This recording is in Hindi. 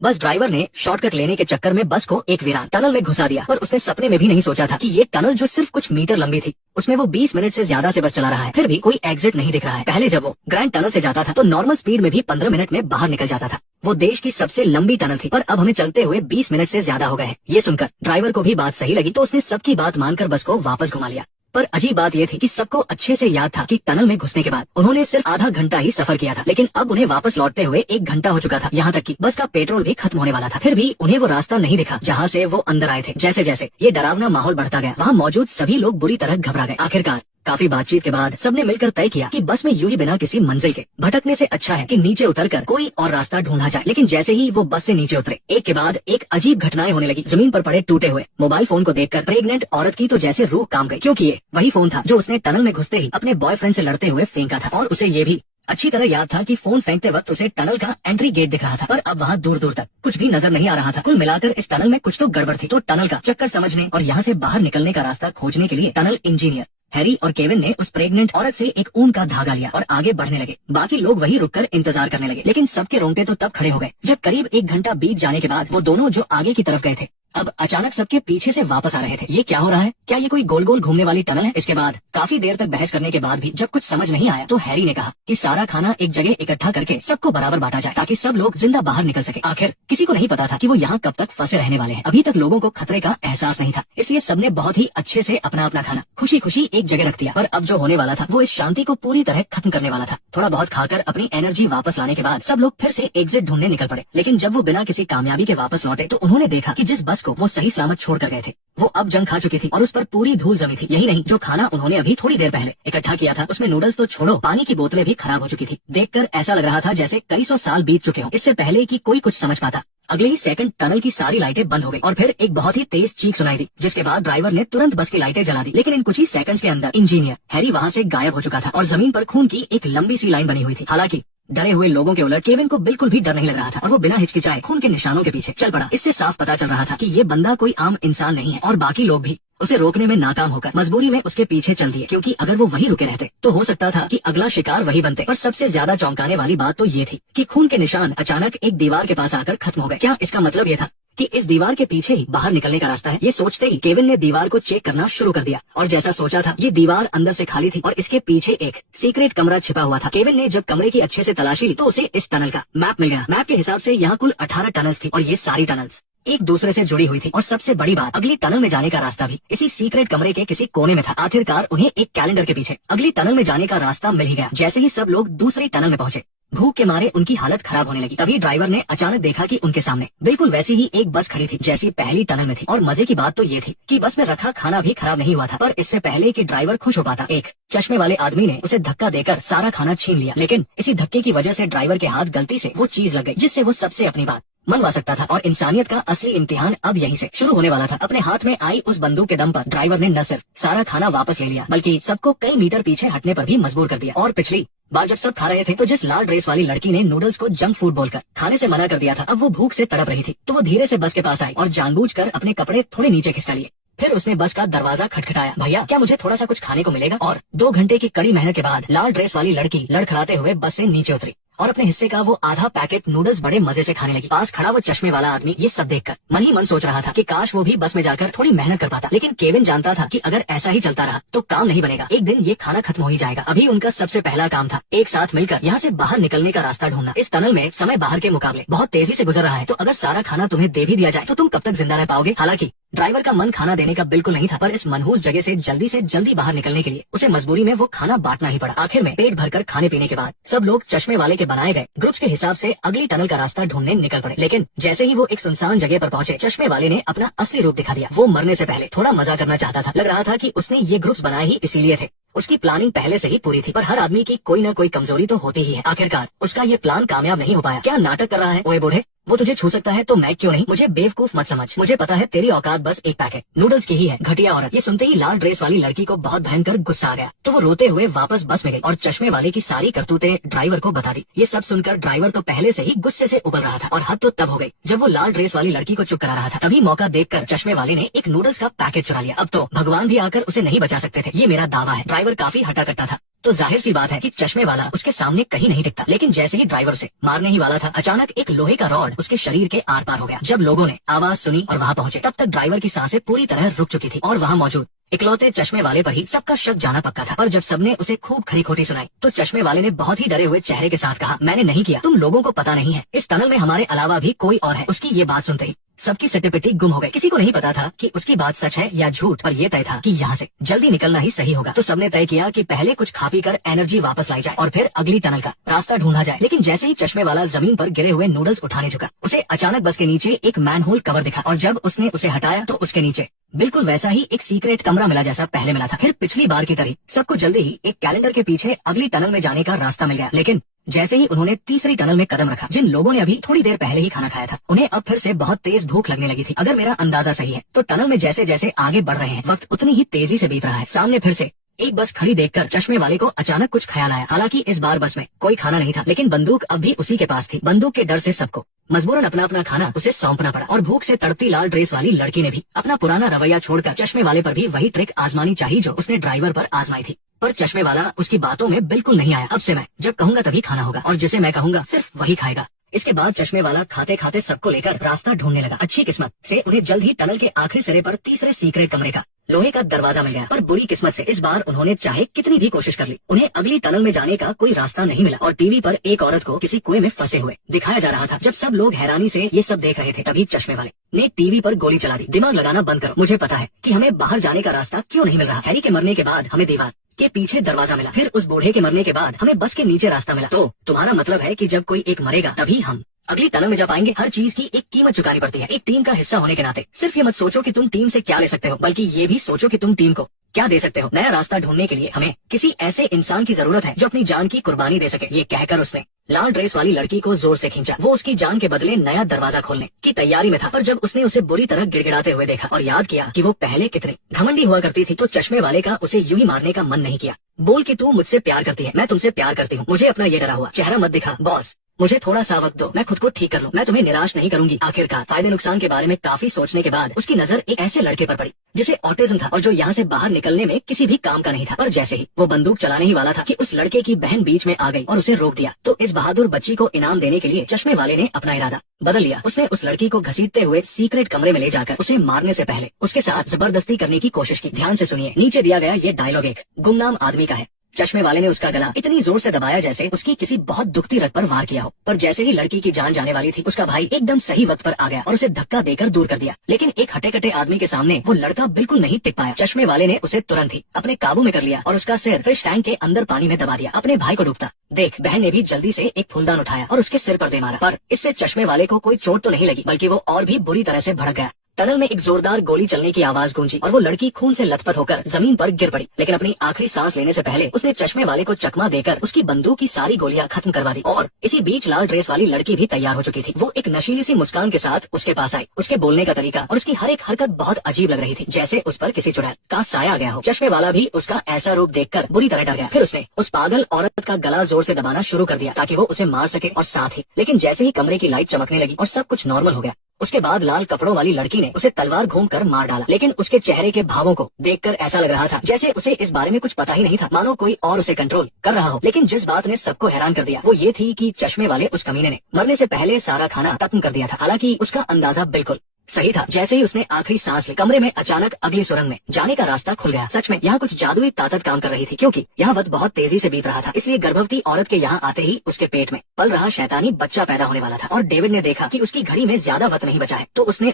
बस ड्राइवर ने शॉर्टकट लेने के चक्कर में बस को एक वीरान टनल में घुसा दिया, पर उसने सपने में भी नहीं सोचा था कि ये टनल जो सिर्फ कुछ मीटर लंबी थी, उसमें वो 20 मिनट से ज्यादा से बस चला रहा है, फिर भी कोई एग्जिट नहीं दिख रहा है। पहले जब वो ग्रैंड टनल से जाता था तो नॉर्मल स्पीड में भी 15 मिनट में बाहर निकल जाता था। वो देश की सबसे लंबी टनल थी, पर अब हमें चलते हुए 20 मिनट से ज्यादा हो गए हैं। ये सुनकर ड्राइवर को भी बात सही लगी, तो उसने सबकी बात मानकर बस को वापस घुमा लिया। पर अजीब बात यह थी कि सबको अच्छे से याद था कि टनल में घुसने के बाद उन्होंने सिर्फ आधा घंटा ही सफर किया था, लेकिन अब उन्हें वापस लौटते हुए 1 घंटा हो चुका था। यहाँ तक कि बस का पेट्रोल भी खत्म होने वाला था, फिर भी उन्हें वो रास्ता नहीं दिखा जहाँ से वो अंदर आए थे। जैसे जैसे ये डरावना माहौल बढ़ता गया, वहाँ मौजूद सभी लोग बुरी तरह घबरा गए। आखिरकार काफी बातचीत के बाद सबने मिलकर तय किया कि बस में यूं ही बिना किसी मंजिल के भटकने से अच्छा है कि नीचे उतरकर कोई और रास्ता ढूंढा जाए। लेकिन जैसे ही वो बस से नीचे उतरे, एक के बाद एक अजीब घटनाएं होने लगी। जमीन पर पड़े टूटे हुए मोबाइल फोन को देखकर प्रेग्नेंट औरत की तो जैसे रूह काम गई, क्योंकि ये वही फोन था जो उसने टनल में घुसते ही अपने बॉयफ्रेंड से लड़ते हुए फेंका था। और उसे ये भी अच्छी तरह याद था कि फोन फेंकते वक्त उसे टनल का एंट्री गेट दिख रहा था, पर अब वहाँ दूर दूर तक कुछ भी नजर नहीं आ रहा था। कुल मिलाकर इस टनल में कुछ तो गड़बड़ थी। तो टनल का चक्कर समझने और यहाँ से बाहर निकलने का रास्ता खोजने के लिए टनल इंजीनियर हैरी और केविन ने उस प्रेग्नेंट औरत से एक ऊन का धागा लिया और आगे बढ़ने लगे। बाकी लोग वहीं रुककर इंतजार करने लगे, लेकिन सबके रोंगटे तो तब खड़े हो गए जब करीब 1 घंटा बीत जाने के बाद वो दोनों जो आगे की तरफ गए थे, अब अचानक सबके पीछे से वापस आ रहे थे। ये क्या हो रहा है? क्या ये कोई गोल गोल घूमने वाली टनल है? इसके बाद काफी देर तक बहस करने के बाद भी जब कुछ समझ नहीं आया तो हैरी ने कहा कि सारा खाना एक जगह इकट्ठा करके सबको बराबर बांटा जाए, ताकि सब लोग जिंदा बाहर निकल सके। आखिर किसी को नहीं पता था कि वो यहाँ कब तक फंसे रहने वाले हैं। अभी तक लोगों को खतरे का एहसास नहीं था, इसलिए सबने बहुत ही अच्छे से अपना अपना खाना खुशी खुशी एक जगह रख दिया। पर अब जो होने वाला था वो इस शांति को पूरी तरह खत्म करने वाला था। थोड़ा बहुत खाकर अपनी एनर्जी वापस लाने के बाद सब लोग फिर से एग्जिट ढूंढने निकल पड़े, लेकिन जब वो बिना किसी कामयाबी के वापस लौटे तो उन्होंने देखा कि जिस बस को वो सही सलामत छोड़ कर गए थे वो अब जंग खा चुकी थी और उस पर पूरी धूल जमी थी। यही नहीं, जो खाना उन्होंने अभी थोड़ी देर पहले इकट्ठा किया था उसमें नूडल्स तो छोड़ो, पानी की बोतलें भी खराब हो चुकी थी। देखकर ऐसा लग रहा था जैसे कई 100 साल बीत चुके हों। इससे पहले कि कोई कुछ समझ पाता, अगले ही सेकंड टनल की सारी लाइटें बंद हो गई और फिर एक बहुत ही तेज चीख सुनाई दी, जिसके बाद ड्राइवर ने तुरंत बस की लाइटें जला दी। लेकिन इन कुछ ही सेकंड्स के अंदर इंजीनियर हैरी वहाँ से गायब हो चुका था और जमीन पर खून की एक लंबी सी लाइन बनी हुई थी। हालांकि डरे हुए लोगों के उलट केविन को बिल्कुल भी डर नहीं लग रहा था और वो बिना हिचकिचाए खून के निशानों के पीछे चल पड़ा। इससे साफ पता चल रहा था कि ये बंदा कोई आम इंसान नहीं है और बाकी लोग भी उसे रोकने में नाकाम होकर मजबूरी में उसके पीछे चल दिए, क्योंकि अगर वो वहीं रुके रहते तो हो सकता था कि अगला शिकार वही बनते। पर सबसे ज्यादा चौंकाने वाली बात तो ये थी कि खून के निशान अचानक एक दीवार के पास आकर खत्म हो गए। क्या इसका मतलब ये था कि इस दीवार के पीछे ही बाहर निकलने का रास्ता है? ये सोचते ही केविन ने दीवार को चेक करना शुरू कर दिया और जैसा सोचा था ये दीवार अंदर से खाली थी और इसके पीछे एक सीक्रेट कमरा छिपा हुआ था। केविन ने जब कमरे की अच्छे से तलाशी ली तो उसे इस टनल का मैप मिल गया। मैप के हिसाब से यहाँ कुल 18 टनल्स थी और ये सारी टनल्स एक दूसरे से जुड़ी हुई थी। और सबसे बड़ी बात, अगली टनल में जाने का रास्ता भी इसी सीक्रेट कमरे के किसी कोने में था। आखिरकार उन्हें एक कैलेंडर के पीछे अगली टनल में जाने का रास्ता मिल ही गया। जैसे ही सब लोग दूसरी टनल में पहुंचे, भूख के मारे उनकी हालत खराब होने लगी। तभी ड्राइवर ने अचानक देखा कि उनके सामने बिल्कुल वैसी ही एक बस खड़ी थी जैसी पहली टनल में थी। और मजे की बात तो ये थी कि बस में रखा खाना भी खराब नहीं हुआ था। पर इससे पहले कि ड्राइवर खुश हो पाता, एक चश्मे वाले आदमी ने उसे धक्का देकर सारा खाना छीन लिया। लेकिन इसी धक्के की वजह से ड्राइवर के हाथ गलती से वो चीज लग गई जिससे वो सबसे अपनी बात मनवा सकता था और इंसानियत का असली इम्तिहान अब यहीं से शुरू होने वाला था। अपने हाथ में आई उस बंदूक के दम पर ड्राइवर ने न सिर्फ सारा खाना वापस ले लिया, बल्कि सबको कई मीटर पीछे हटने पर भी मजबूर कर दिया। और पिछली बार जब सब खा रहे थे तो जिस लाल ड्रेस वाली लड़की ने नूडल्स को जंक फूड बोलकर खाने से मना कर दिया था, अब वो भूख से तड़प रही थी। तो वो धीरे से बस के पास आई और जानबूझकर अपने कपड़े थोड़े नीचे खिसका लिए। फिर उसने बस का दरवाजा खटखटाया, भैया क्या मुझे थोड़ा सा कुछ खाने को मिलेगा? और 2 घंटे की कड़ी मेहनत के बाद लाल ड्रेस वाली लड़की लड़खड़ाते हुए बस से नीचे उतरी और अपने हिस्से का वो आधा पैकेट नूडल्स बड़े मजे से खाने लगी। पास खड़ा वो चश्मे वाला आदमी ये सब देखकर मन ही मन सोच रहा था कि काश वो भी बस में जाकर थोड़ी मेहनत कर पाता। लेकिन केविन जानता था कि अगर ऐसा ही चलता रहा तो काम नहीं बनेगा, एक दिन ये खाना खत्म हो ही जाएगा। अभी उनका सबसे पहला काम था एक साथ मिलकर यहाँ से बाहर निकलने का रास्ता ढूंढना। इस टनल में समय बाहर के मुकाबले बहुत तेजी से गुजर रहा है, तो अगर सारा खाना तुम्हें दे भी दिया जाए तो तुम कब तक जिंदा रह पाओगे? हालांकि ड्राइवर का मन खाना देने का बिल्कुल नहीं था, पर इस मनहूस जगह से जल्दी बाहर निकलने के लिए उसे मजबूरी में वो खाना बांटना ही पड़ा। आखिर में पेट भरकर खाने पीने के बाद सब लोग चश्मे वाले के बनाए गए ग्रुप्स के हिसाब से अगली टनल का रास्ता ढूंढने निकल पड़े। लेकिन जैसे ही वो एक सुनसान जगह पर पहुंचे, चश्मे वाले ने अपना असली रूप दिखा दिया। वो मरने से पहले थोड़ा मजा करना चाहता था। लग रहा था कि उसने ये ग्रुप्स बनाए ही इसीलिए थे। उसकी प्लानिंग पहले से ही पूरी थी, पर हर आदमी की कोई न कोई कमजोरी तो होती ही है। आखिरकार उसका ये प्लान कामयाब नहीं हो पाया। क्या नाटक कर रहा है ओए बूढ़े? वो तुझे छू सकता है तो मैं क्यों नहीं? मुझे बेवकूफ मत समझ, मुझे पता है तेरी औकात बस एक पैकेट नूडल्स की ही है, घटिया औरत। ये सुनते ही लाल ड्रेस वाली लड़की को बहुत भयंकर गुस्सा आ गया, तो वो रोते हुए वापस बस में गई और चश्मे वाले की सारी करतूतें ड्राइवर को बता दी। ये सब सुनकर ड्राइवर तो पहले से ही गुस्से से उबल रहा था और हद तो तब हो गई जब वो लाल ड्रेस वाली लड़की को चुप करा रहा था। तभी मौका देखकर चश्मे वाले ने एक नूडल्स का पैकेट चुरा लिया। अब तो भगवान भी आकर उसे नहीं बचा सकते थे, ये मेरा दावा है। ड्राइवर काफी हटा कट्टा था तो जाहिर सी बात है कि चश्मे वाला उसके सामने कहीं नहीं टिकता। लेकिन जैसे ही ड्राइवर से मारने ही वाला था, अचानक एक लोहे का रॉड उसके शरीर के आर पार हो गया। जब लोगों ने आवाज सुनी और वहाँ पहुंचे, तब तक ड्राइवर की सांसें पूरी तरह रुक चुकी थी और वहाँ मौजूद इकलौते चश्मे वाले पर ही सबका शक जाना पक्का था। पर जब सबने उसे खूब खरी खोटी सुनाई तो चश्मे वाले ने बहुत ही डरे हुए चेहरे के साथ कहा, मैंने नहीं किया, तुम लोगों को पता नहीं है, इस टनल में हमारे अलावा भी कोई और है। उसकी ये बात सुनते ही सबकी सट्टेपिट्टी गुम हो गई। किसी को नहीं पता था कि उसकी बात सच है या झूठ, पर यह तय था कि यहाँ से जल्दी निकलना ही सही होगा। तो सबने तय किया कि पहले कुछ खा पी कर एनर्जी वापस लाई जाए और फिर अगली टनल का रास्ता ढूंढा जाए। लेकिन जैसे ही चश्मे वाला जमीन पर गिरे हुए नूडल्स उठाने झुका, उसे अचानक बस के नीचे एक मैनहोल कवर दिखा और जब उसने उसे हटाया तो उसके नीचे बिल्कुल वैसा ही एक सीक्रेट कमरा मिला जैसा पहले मिला था। फिर पिछली बार की तरह सबको जल्दी ही एक कैलेंडर के पीछे अगली टनल में जाने का रास्ता मिल गया। लेकिन जैसे ही उन्होंने तीसरी टनल में कदम रखा, जिन लोगों ने अभी थोड़ी देर पहले ही खाना खाया था, उन्हें अब फिर से बहुत तेज भूख लगने लगी थी। अगर मेरा अंदाजा सही है तो टनल में जैसे जैसे आगे बढ़ रहे हैं, वक्त उतनी ही तेजी से बीत रहा है। सामने फिर से एक बस खड़ी देखकर चश्मे वाले को अचानक कुछ ख्याल आया। हालांकि इस बार बस में कोई खाना नहीं था, लेकिन बंदूक अब भी उसी के पास थी। बंदूक के डर से सबको मजबूरन अपना अपना खाना उसे सौंपना पड़ा और भूख से तड़पती लाल ड्रेस वाली लड़की ने भी अपना पुराना रवैया छोड़कर चश्मे वाले पर भी वही ट्रिक आजमानी चाहिए जो उसने ड्राइवर पर आजमाई थी। पर चश्मे वाला उसकी बातों में बिल्कुल नहीं आया। अब से मैं जब कहूंगा तभी खाना होगा और जिसे मैं कहूंगा सिर्फ वही खाएगा। इसके बाद चश्मे वाला खाते खाते सबको लेकर रास्ता ढूंढने लगा। अच्छी किस्मत से उन्हें जल्द ही टनल के आखिरी सिरे पर तीसरे सीक्रेट कमरे का लोहे का दरवाजा मिल गया। पर बुरी किस्मत से इस बार उन्होंने चाहे कितनी भी कोशिश कर ली, उन्हें अगली टनल में जाने का कोई रास्ता नहीं मिला। और टीवी पर एक औरत को किसी कुएं में फंसे हुए दिखाया जा रहा था। जब सब लोग हैरानी से ये सब देख रहे थे, तभी चश्मे वाले ने टीवी पर गोली चला दी। दिमाग लगाना बंद करो, मुझे पता है कि हमें बाहर जाने का रास्ता क्यों नहीं मिल रहा। हैरी के मरने के बाद हमें दीवार के पीछे दरवाजा मिला, फिर उस बूढ़े के मरने के बाद हमें बस के नीचे रास्ता मिला। तो तुम्हारा मतलब है कि जब कोई एक मरेगा तभी हम अगली टनल में जा पाएंगे। हर चीज की एक कीमत चुकानी पड़ती है एक टीम का हिस्सा होने के नाते। सिर्फ ये मत सोचो कि तुम टीम से क्या ले सकते हो, बल्कि ये भी सोचो कि तुम टीम को क्या दे सकते हो। नया रास्ता ढूंढने के लिए हमें किसी ऐसे इंसान की जरूरत है जो अपनी जान की कुर्बानी दे सके। ये कहकर उसने लाल ड्रेस वाली लड़की को जोर से खींचा। वो उसकी जान के बदले नया दरवाजा खोलने की तैयारी में था। पर जब उसने उसे बुरी तरह गिड़गिड़ाते हुए देखा और याद किया कि वो पहले कितनी घमंडी हुआ करती थी, तो चश्मे वाले का उसे यूं ही मारने का मन नहीं किया। बोल कि तू मुझसे प्यार करती है, मैं तुमसे प्यार करती हूँ, मुझे अपना ये डरा हुआ चेहरा मत दिखा बॉस, मुझे थोड़ा सा वक्त दो, मैं खुद को ठीक कर लूं, मैं तुम्हें निराश नहीं करूंगी। आखिरकार फायदे नुकसान के बारे में काफी सोचने के बाद उसकी नजर एक ऐसे लड़के पर पड़ी जिसे ऑटिज्म था और जो यहाँ से बाहर निकलने में किसी भी काम का नहीं था। पर जैसे ही वो बंदूक चलाने ही वाला था कि उस लड़के की बहन बीच में आ गई और उसे रोक दिया, तो इस बहादुर बच्ची को इनाम देने के लिए चश्मे वाले ने अपना इरादा बदल लिया। उसने उस लड़की को घसीटते हुए सीक्रेट कमरे में ले जाकर उसे मारने से पहले उसके साथ जबरदस्ती करने की कोशिश की। ध्यान से सुनिए, नीचे दिया गया ये डायलॉग एक गुमनाम आदमी का है। चश्मे वाले ने उसका गला इतनी जोर से दबाया जैसे उसकी किसी बहुत दुखती रग पर वार किया हो। पर जैसे ही लड़की की जान जाने वाली थी, उसका भाई एकदम सही वक्त पर आ गया और उसे धक्का देकर दूर कर दिया। लेकिन एक हटे कटे आदमी के सामने वो लड़का बिल्कुल नहीं टिक पाया। चश्मे वाले ने उसे तुरंत ही अपने काबू में कर लिया और उसका सिर फिश टैंक के अंदर पानी में दबा दिया। अपने भाई को डूबता देख बहन ने भी जल्दी से एक फूलदान उठाया और उसके सिर पर दे मारा। पर इससे चश्मे वाले को कोई चोट तो नहीं लगी, बल्कि वो और भी बुरी तरह से भड़क गया। टनल में एक जोरदार गोली चलने की आवाज गूंजी और वो लड़की खून से लथपथ होकर जमीन पर गिर पड़ी। लेकिन अपनी आखिरी सांस लेने से पहले उसने चश्मे वाले को चकमा देकर उसकी बंदूक की सारी गोलियां खत्म करवा दी। और इसी बीच लाल ड्रेस वाली लड़की भी तैयार हो चुकी थी। वो एक नशीली सी मुस्कान के साथ उसके पास आई। उसके बोलने का तरीका और उसकी हर एक हरकत बहुत अजीब लग रही थी, जैसे उस पर किसी चुड़ैल का साया गया हो। चश्मे वाला भी उसका ऐसा रूप देखकर बुरी तरह डर गया। फिर उसने उस पागल औरत का गला जोर से दबाना शुरू कर दिया ताकि वो उसे मार सके और साथ ही लेकिन जैसे ही कमरे की लाइट चमकने लगी और सब कुछ नॉर्मल हो गया, उसके बाद लाल कपड़ों वाली लड़की ने उसे तलवार घूमकर मार डाला। लेकिन उसके चेहरे के भावों को देखकर ऐसा लग रहा था जैसे उसे इस बारे में कुछ पता ही नहीं था, मानो कोई और उसे कंट्रोल कर रहा हो। लेकिन जिस बात ने सबको हैरान कर दिया वो ये थी कि चश्मे वाले उस कमीने ने मरने से पहले सारा खाना खत्म कर दिया था। हालांकि उसका अंदाजा बिल्कुल सही था। जैसे ही उसने आखिरी सांस ली, कमरे में अचानक अगली सुरंग में जाने का रास्ता खुल गया। सच में यहाँ कुछ जादुई ताकत काम कर रही थी, क्योंकि यहाँ वक्त बहुत तेजी से बीत रहा था। इसलिए गर्भवती औरत के यहाँ आते ही उसके पेट में पल रहा शैतानी बच्चा पैदा होने वाला था। और डेविड ने देखा कि उसकी घड़ी में ज्यादा वक्त नहीं बचा है, तो उसने